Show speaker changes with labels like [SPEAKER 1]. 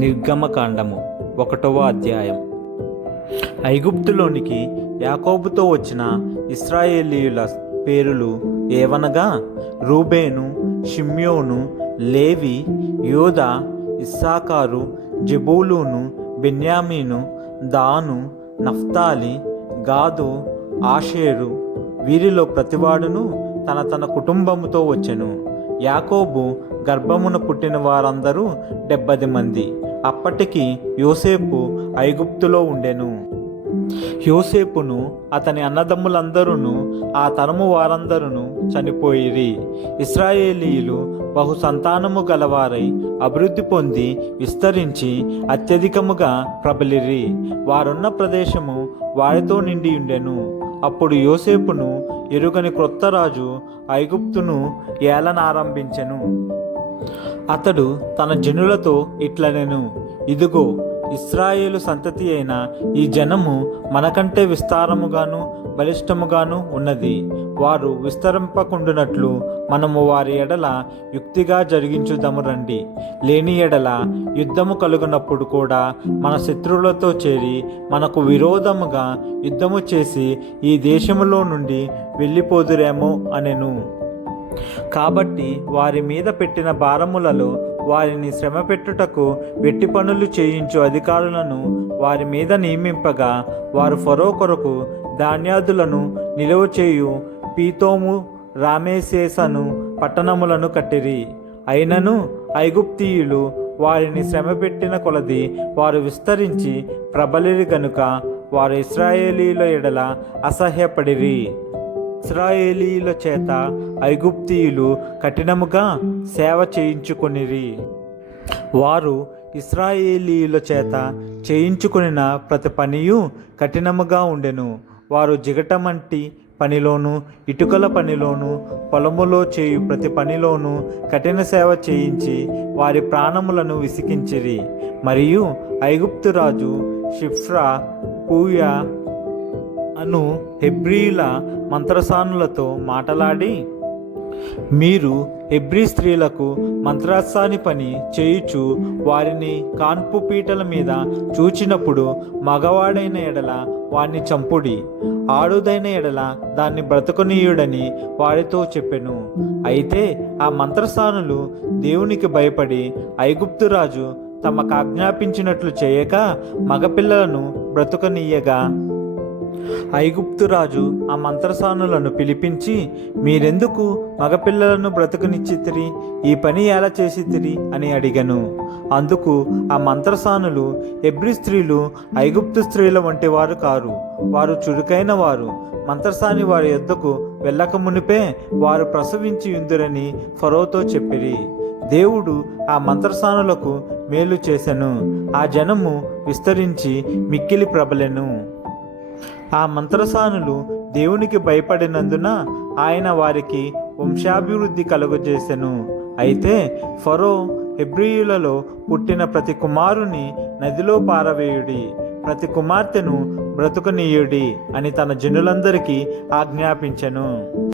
[SPEAKER 1] నిర్గమకాండము ఒకటవ అధ్యాయం. ఐగుప్తులోనికి యాకోబుతో వచ్చిన ఇస్రాయేలీయుల పేరులు ఏవనగా? రూబేను షిమ్యోను లేవి యోధ ఇస్సాకారు జబూలూను బెన్యామీను దాను నఫ్తాలి గాదు ఆషేరు. వీరిలో ప్రతివాడును తన తన కుటుంబముతో వచ్చెను. యాకోబు గర్భమున పుట్టిన వారందరూ డెబ్బది మంది. అప్పటికి యోసేపు ఐగుప్తులో ఉండెను. యోసేపును అతని అన్నదమ్ములందరూ ఆ తరము వారందరూ చనిపోయిరి. ఇస్రాయేలీయులు బహు సంతానము గలవారై అభివృద్ధి పొంది విస్తరించి అత్యధికముగా ప్రబలిరి. వారున్న ప్రదేశము వారితో నిండి ఉండెను. అప్పుడు యోసేపును ఎరుగని క్రొత్త రాజు ఐగుప్తును ఏలనారంభించెను. అతడు తన జనులతో ఇట్లనెను ఇదిగో ఇస్రాయేలు సంతతి అయిన ఈ జనము మనకంటే విస్తారముగాను బలిష్టముగాను ఉన్నది. వారు విస్తరింపకుండునట్లు మనము వారి ఎడల యుక్తిగా జరిగించుదము రండి. లేని ఎడల యుద్ధము కలుగునప్పుడు కూడా మన శత్రువులతో చేరి మనకు విరోధముగా యుద్ధము చేసి ఈ దేశములో నుండి వెళ్ళిపోదురేమో అనెను. కాబట్టి వారి మీద పెట్టిన భారములలో వారిని శ్రమ పెట్టుటకు వెట్టి పనులు చేయించు అధికారులను వారి మీద నియమింపగా వారు ఫరో కొరకు ధాన్యాదులను నిలువ చేయు పీతోము రామేశేసను పట్టణములను కట్టిరి. అయినను ఐగుప్తీయులు వారిని శ్రమపెట్టిన కొలది వారు విస్తరించి ప్రబలిరి గనుక వారు ఇస్రాయేలీల ఎడల అసహ్యపడిరి. ఇస్రాయేలీల చేత ఐగుప్తీయులు కఠినముగా సేవ చేయించుకొనిరి. వారు ఇస్రాయేలీయుల చేత చేయించుకుని ప్రతి పనియు కఠినముగా ఉండెను. వారు జిగటమంటి పనిలోను ఇటుకల పనిలోను పొలములో చేయు ప్రతి పనిలోను కఠిన సేవ చేయించి వారి ప్రాణములను విసికించిరి. మరియు ఐగుప్తు రాజు షిఫ్రా పూయా అను హెబ్రీల మంత్రసానులతో మాటలాడి మీరు హెబ్రీ స్త్రీలకు మంత్రాసాని పని చేయుచు వారిని కాన్పు పీటల మీద చూచినప్పుడు మగవాడైన ఎడల వారిని చంపుడి ఆడుదైన ఎడల దాన్ని బ్రతకనీయుడని వారితో చెప్పెను. అయితే ఆ మంత్రసానులు దేవునికి భయపడి ఐగుప్తురాజు తమకు ఆజ్ఞాపించినట్లు చేయక మగపిల్లలను బ్రతుకనీయగా ఐగుప్తురాజు ఆ మంత్రసానులను పిలిపించి మీరెందుకు మగపిల్లలను బ్రతుకునిచ్చితిరి ఈ పని ఎలా చేసితిరి అని అడిగను. అందుకు ఆ మంత్రసానులు ఎబ్రి స్త్రీలు ఐగుప్తు స్త్రీల వంటి వారు కారు. వారు చురుకైన వారు. మంత్రసాని వారి యొద్దకు వెళ్ళక మునిపే వారు ప్రసవించి ఉందిరని ఫరోతో చెప్పిరి. దేవుడు ఆ మంత్రసానులకు మేలు చేసెను. ఆ జనము విస్తరించి మిక్కిలి ప్రబలెను. ఆ మంత్రసానులు దేవునికి భయపడినందున ఆయన వారికి వంశాభివృద్ధి కలుగజేసెను. అయితే ఫరో హెబ్రియులలో పుట్టిన ప్రతి కుమారుని నదిలో పారవేయుడి ప్రతి కుమార్తెను బ్రతుకునీయుడి అని తన జనులందరికీ ఆజ్ఞాపించెను.